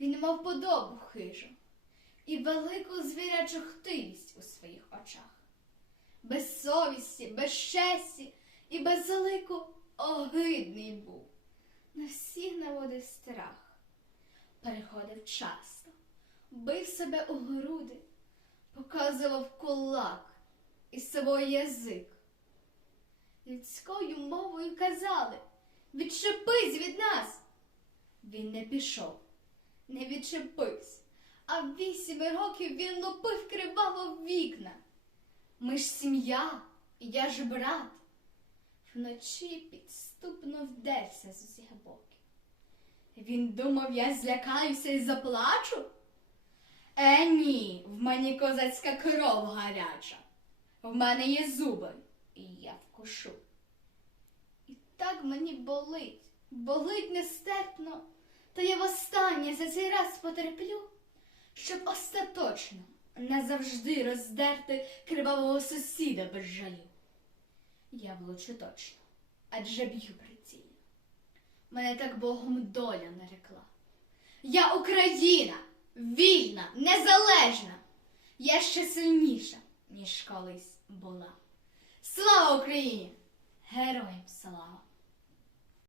Він мав подобу хижу і велику звірячу хтивість у своїх очах. Без совісті, без честі і безлику огидний був. На всіх наводив страх. Переходив часто, бив себе у груди, показував кулак і свій язик. Людською мовою казали відчепись від нас. Він не пішов, не відчепився, а вісім років він лупив криваво в вікна. Ми ж сім'я, я ж брат. Вночі підступно вдерся з усіх боків. Він думав, я злякаюся і заплачу? Е, ні, в мені козацька кров гаряча. В мене є зуби, і я вкушу. І так мені болить, болить нестерпно, та я востаннє за цей раз потерплю, щоб остаточно назавжди роздерти кривавого сусіда без жалю. Я влучу точно, адже б'ю прицільно. Мене так Богом доля нарекла. Я Україна, вільна, незалежна. Я ще сильніша, ніж колись була. Слава Україні! Героям слава!